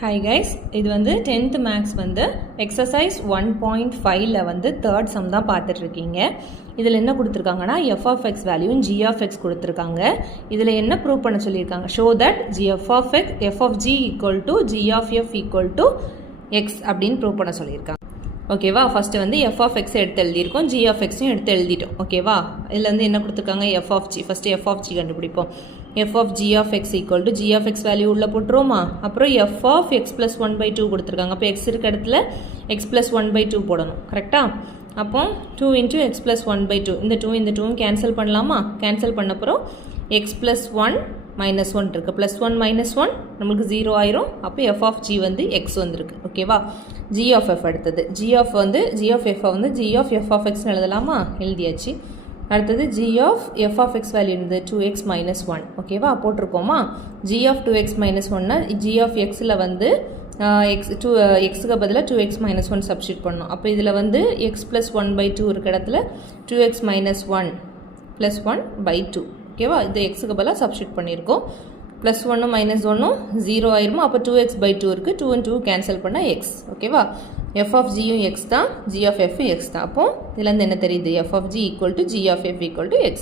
Hi guys, இது வந்து 10th maths வந்து exercise 1.5ல வந்து third sum தான் பார்த்துட்டு இருக்கீங்க. இதில் என்ன கொடுத்துருக்காங்கன்னா f of x value g of x கொடுத்துருக்காங்க. இதில் என்ன ப்ரூவ் பண்ண சொல்லியிருக்காங்க? show that f of g equal to g of f equal to x அப்படின்னு ப்ரூவ் பண்ண சொல்லியிருக்காங்க. ஓகேவா, ஃபஸ்ட்டு வந்து f of x எடுத்து எழுதியிருக்கோம், g of xயும் எடுத்து எழுதிட்டோம். ஓகேவா, இதில் வந்து என்ன கொடுத்துருக்காங்க? f of g, first f of g கண்டுபிடிப்போம். f of g of x equal to g of x value உள்ள போட்டுருவோமா? அப்புறம் f of x plus 1 by 2 கொடுத்துருக்காங்க. அப்போ x இருக்க இடத்துல x plus 1 by 2 போடணும். கரெக்டாக? அப்போ 2 into x plus 1 by 2, இந்த 2 கேன்சல் பண்ணலாமா? கேன்சல் பண்ண அப்புறம் x plus 1 minus 1 இருக்குது. plus 1 minus 1 நம்மளுக்கு 0 ஆயிரும். அப்போ f of g வந்து x வந்துருக்கு. ஓகேவா, g of f அடுத்தது g of f வந்து g of f of x எழுதலாமா? எழுதியாச்சு. அடுத்தது g of f of x value இருந்தது 2x minus 1. ஓகேவா, போட்டிருக்கோமா? g of 2x minus 1னா g of xல வந்து xக்கு பதிலாக 2x minus 1 சப்ஸ்டியூட் பண்ணணும். அப்போ இதில் வந்து x plus 1 by 2 இருக்க இடத்துல 2x minus 1 plus 1 by 2. ஓகேவா, இது எக்ஸுக்கு பதிலாக சப்ஸ்டியூட் பண்ணியிருக்கோம். Plus 1 minus 1 0 ஆயிருமோ. அப்போ 2x by 2 இருக்குது. 2 and 2 கேன்சல் பண்ணால் x. ஓகேவா, f of gயும் x தான், g of f x தான். அப்போது இதுலேருந்து என்ன தெரியுது? f of g equal to g of f equal to x.